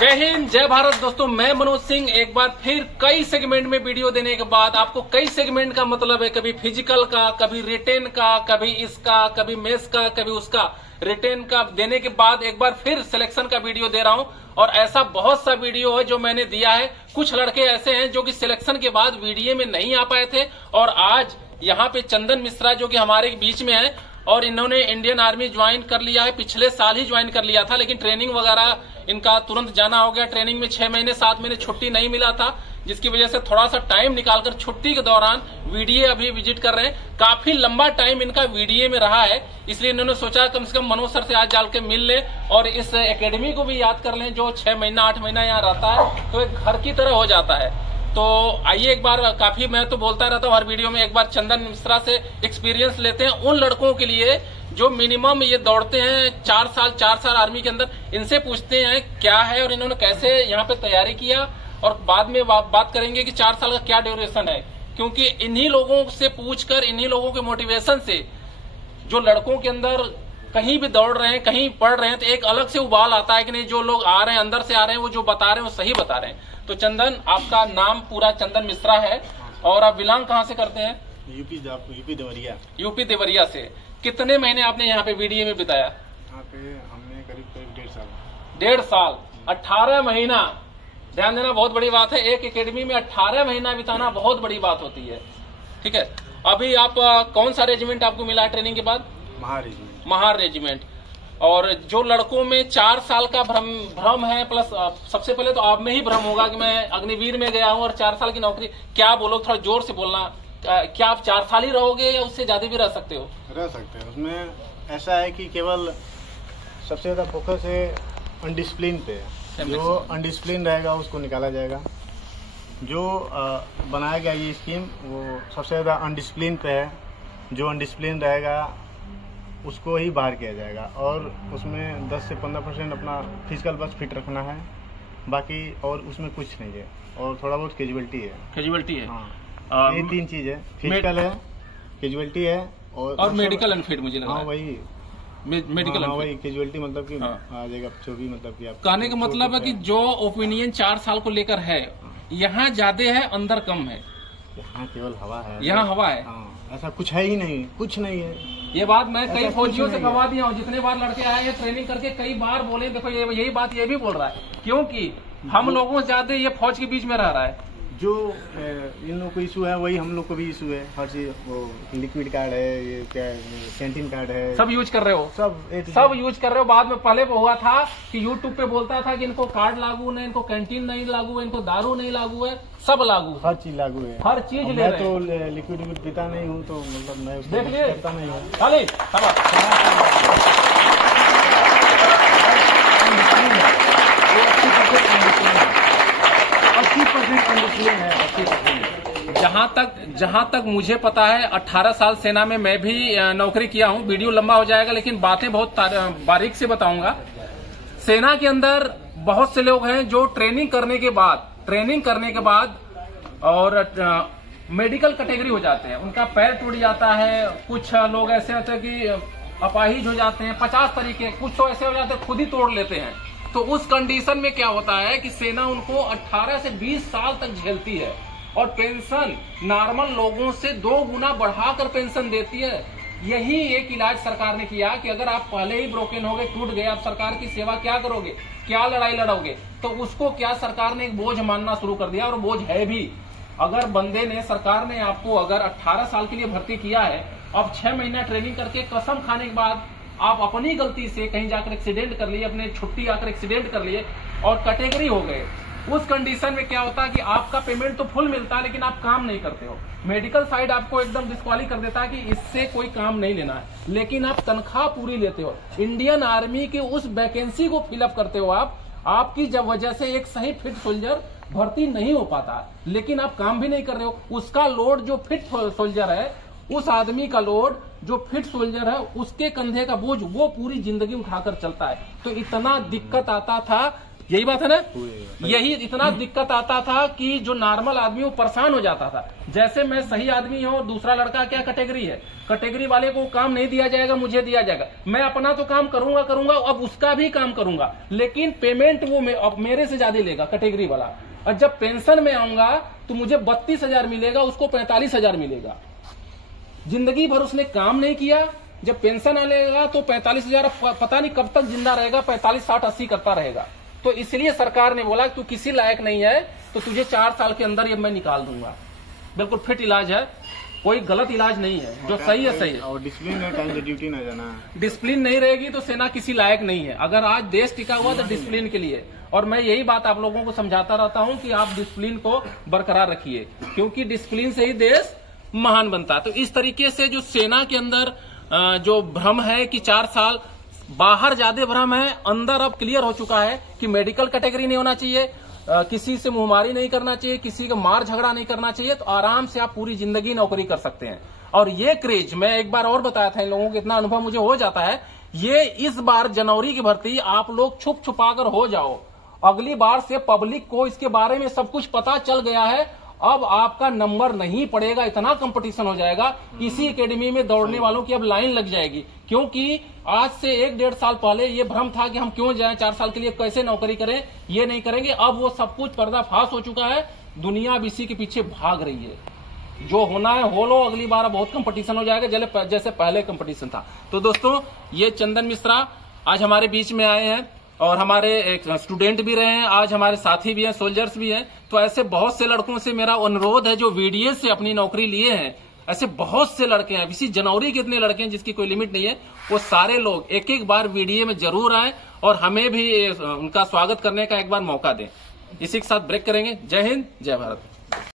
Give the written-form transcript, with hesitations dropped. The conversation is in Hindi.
जय हिंद, जय भारत। दोस्तों, मैं मनोज सिंह एक बार फिर कई सेगमेंट में वीडियो देने के बाद आपको कई सेगमेंट का मतलब है, कभी फिजिकल का, कभी रिटेन का, कभी इसका, कभी मेस का, कभी उसका रिटेन का देने के बाद एक बार फिर सिलेक्शन का वीडियो दे रहा हूं। और ऐसा बहुत सा वीडियो है जो मैंने दिया है। कुछ लड़के ऐसे हैं जो कि सिलेक्शन के बाद वीडियो में नहीं आ पाए थे और आज यहाँ पे चंदन मिश्रा जो कि हमारे बीच में है और इन्होंने इंडियन आर्मी ज्वाइन कर लिया है। पिछले साल ही ज्वाइन कर लिया था, लेकिन ट्रेनिंग वगैरह इनका तुरंत जाना हो गया। ट्रेनिंग में 6 महीने 7 महीने छुट्टी नहीं मिला था, जिसकी वजह से थोड़ा सा टाइम निकालकर छुट्टी के दौरान वीडियो अभी विजिट कर रहे हैं। काफी लंबा टाइम इनका वीडियो में रहा है, इसलिए इन्होंने सोचा कम से कम मनोज सर से आज जाल के मिल ले और इस एकेडमी को भी याद कर लें जो 6 महीना 8 महीना यहाँ रहता है, तो एक घर की तरह हो जाता है। तो आइए एक बार, काफी मैं तो बोलता रहता हूँ हर वीडियो में, एक बार चंदन मिश्रा से एक्सपीरियंस लेते हैं उन लड़कों के लिए जो मिनिमम ये दौड़ते हैं 4 साल आर्मी के अंदर। इनसे पूछते हैं क्या है और इन्होंने कैसे यहाँ पे तैयारी किया, और बाद में बात करेंगे कि 4 साल का क्या ड्यूरेशन है, क्योंकि इन्हीं लोगों से पूछकर, इन्हीं लोगों के मोटिवेशन से जो लड़कों के अंदर कहीं भी दौड़ रहे हैं, कहीं पढ़ रहे हैं, तो एक अलग से उबाल आता है कि नहीं, जो लोग आ रहे हैं अंदर से आ रहे हैं, वो जो बता रहे हैं वो सही बता रहे हैं। तो चंदन, आपका नाम पूरा चंदन मिश्रा है और आप बिलोंग कहाँ से करते हैं? यूपी देवरिया। यूपी देवरिया से। कितने महीने आपने यहाँ पे वीडियो में बिताया? यहाँ पे हमने करीब 1.5 साल। 1.5 साल, 18 महीना। ध्यान देना, बहुत बड़ी बात है। एक एकेडमी में 18 महीना बिताना बहुत बड़ी बात होती है। ठीक है, अभी आप कौन सा रेजिमेंट आपको मिला है ट्रेनिंग के बाद? महार रेजिमेंट। और जो लड़कों में 4 साल का भ्रम है, प्लस सबसे पहले तो आप में ही भ्रम होगा कि मैं अग्निवीर में गया हूँ और 4 साल की नौकरी, क्या बोलो, थोड़ा जोर से बोलना। क्या आप 4 साल ही रहोगे या उससे ज्यादा भी रह सकते हो? रह सकते हैं। उसमें ऐसा है कि केवल सबसे ज्यादा फोकस है अनडिसिप्लिन पे। जो अनडिसिप्लिन रहेगा उसको निकाला जाएगा। जो बनाया गया ये स्कीम वो सबसे ज्यादा अनडिसिप्लिन पे है। जो अनडिसिप्लिन रहेगा उसको ही बाहर किया जाएगा और उसमें 10 से 15% अपना फिजिकल बस फिट रखना है, बाकी और उसमें कुछ नहीं है। और थोड़ा बहुत कैजुअलिटी है। कैजुअलिटी है, हाँ। ये 3 चीज है, फिजिकल है, कैजुअलिटी है और मेडिकल अनफिट। मुझे लगा वही मेडिकल वही कैजुअलिटी, मतलब कि आ जाएगा जो भी, मतलब कि आप कहने का मतलब है कि जो ओपिनियन 4 साल को लेकर है, यहाँ ज्यादा है, अंदर कम है। यहाँ केवल हवा है, यहाँ हवा है। ऐसा कुछ है ही नहीं, कुछ नहीं है। ये बात मैं कई फौजियों से गवा दिया हूँ। जितने बार लड़के आए हैं ट्रेनिंग करके, कई बार बोले, देखो यही बात ये भी बोल रहा है, क्योंकि हम लोगों से ज्यादा ये फौज के बीच में रह रहा है। जो इन लोगों को इशू है वही हम लोग को भी इशू है। हर चीज, वो लिक्विड कार्ड है, ये क्या है, कैंटीन कार्ड है, सब यूज कर रहे हो, सब यूज कर रहे हो। बाद में पहले हुआ था कि यूट्यूब पे बोलता था कि इनको कार्ड लागू नहीं, इनको कैंटीन नहीं लागू है, इनको दारू नहीं लागू है, सब लागू, हर चीज लागू है, हर चीज ले रहे हैं। तो लिक्विड पीता नहीं हूँ, तो मतलब मैं देख लिए करता नहीं हूँ। जहां तक मुझे पता है, 18 साल सेना में मैं भी नौकरी किया हूं। वीडियो लंबा हो जाएगा, लेकिन बातें बहुत बारीक से बताऊंगा। सेना के अंदर बहुत से लोग हैं जो ट्रेनिंग करने के बाद और मेडिकल कैटेगरी हो जाते हैं, उनका पैर टूट जाता है। कुछ लोग ऐसे होते हैं कि अपाहिज हो जाते हैं, 50 तरीके, कुछ तो ऐसे हो जाते हैं खुद ही तोड़ लेते हैं। तो उस कंडीशन में क्या होता है कि सेना उनको 18 से 20 साल तक झेलती है और पेंशन नॉर्मल लोगों से 2 गुना बढ़ाकर पेंशन देती है। यही एक इलाज सरकार ने किया कि अगर आप पहले ही ब्रोकन हो गए, टूट गए, आप सरकार की सेवा क्या करोगे, क्या लड़ाई लड़ोगे? तो उसको क्या सरकार ने एक बोझ मानना शुरू कर दिया, और बोझ है भी। अगर बंदे ने, सरकार ने आपको अगर 18 साल के लिए भर्ती किया है, अब 6 महीना ट्रेनिंग करके कसम खाने के बाद आप अपनी गलती से कहीं जाकर एक्सीडेंट कर लिए, अपने छुट्टी आकर एक्सीडेंट कर लिए और कैटेगरी हो गए, उस कंडीशन में क्या होता है कि आपका पेमेंट तो फुल मिलता है, लेकिन आप काम नहीं करते हो। मेडिकल साइड आपको एकदम डिस्क्वाली कर देता है कि इससे कोई काम नहीं लेना है, लेकिन आप तनख्वाह पूरी लेते हो। इंडियन आर्मी के उस वैकेंसी को फिलअप करते हो आप। आपकी जब वजह से एक सही फिट सोल्जर भर्ती नहीं हो पाता, लेकिन आप काम भी नहीं कर रहे हो। उसका लोड, जो फिट सोल्जर है, उस आदमी का लोड, जो फिट सोल्जर है, उसके कंधे का बोझ वो पूरी जिंदगी उठाकर चलता है। तो इतना दिक्कत आता था यही बात है ना। यही इतना दिक्कत आता था कि जो नॉर्मल आदमी वो परेशान हो जाता था। जैसे मैं सही आदमी हूँ, दूसरा लड़का क्या कैटेगरी है, कैटेगरी वाले को काम नहीं दिया जाएगा, मुझे दिया जाएगा। मैं अपना तो काम करूंगा, अब उसका भी काम करूंगा, लेकिन पेमेंट वो मेरे से ज्यादा लेगा कैटेगरी वाला। और जब पेंशन में आऊंगा तो मुझे 32,000 मिलेगा, उसको 45,000 मिलेगा। जिंदगी भर उसने काम नहीं किया, जब पेंशन आएगा तो 45,000 पता नहीं कब तक जिंदा रहेगा, 45, 60, 80 करता रहेगा। तो इसलिए सरकार ने बोला तू किसी लायक नहीं है तो तुझे 4 साल के अंदर ये मैं निकाल दूंगा। बिल्कुल फिट इलाज है, कोई गलत इलाज नहीं है, जो सही है सही है। और डिसिप्लिन है, टाइम से ड्यूटी न जाना। डिसिप्लिन नहीं रहेगी तो सेना किसी लायक नहीं है। अगर आज देश टिका हुआ तो डिसिप्लिन के लिए, और मैं यही बात आप लोगों को समझाता रहता हूं कि आप डिसिप्लिन को बरकरार रखिए, क्योंकि डिसिप्लिन से ही देश महान बनता है। तो इस तरीके से जो सेना के अंदर जो भ्रम है कि 4 साल, बाहर ज्यादा भ्रम है, अंदर अब क्लियर हो चुका है कि मेडिकल कैटेगरी नहीं होना चाहिए, किसी से मुंहमारी नहीं करना चाहिए, किसी का मार झगड़ा नहीं करना चाहिए, तो आराम से आप पूरी जिंदगी नौकरी कर सकते हैं। और ये क्रेज मैं एक बार और बताया था इन लोगों को, इतना अनुभव मुझे हो जाता है। ये इस बार जनवरी की भर्ती आप लोग छुप छुपाकर हो जाओ, अगली बार से पब्लिक को इसके बारे में सब कुछ पता चल गया है। अब आपका नंबर नहीं पड़ेगा, इतना कंपटीशन हो जाएगा, इसी एकेडमी में दौड़ने वालों की अब लाइन लग जाएगी। क्योंकि आज से 1-1.5 साल पहले ये भ्रम था कि हम क्यों जाएं 4 साल के लिए, कैसे नौकरी करें, ये नहीं करेंगे। अब वो सब कुछ पर्दाफाश हो चुका है, दुनिया अब इसी के पीछे भाग रही है। जो होना है हो लो, अगली बार बहुत कंपटीशन हो जाएगा जैसे पहले कंपटीशन था। तो दोस्तों, ये चंदन मिश्रा आज हमारे बीच में आए हैं और हमारे एक स्टूडेंट भी रहे हैं, आज हमारे साथी भी हैं, सोल्जर्स भी हैं। तो ऐसे बहुत से लड़कों से मेरा अनुरोध है जो वीडीए से अपनी नौकरी लिए हैं, ऐसे बहुत से लड़के हैं, इसी जनवरी के इतने लड़के हैं जिसकी कोई लिमिट नहीं है, वो सारे लोग एक बार वीडीए में जरूर आए और हमें भी उनका स्वागत करने का एक बार मौका दें। इसी के साथ ब्रेक करेंगे। जय हिंद, जय भारत।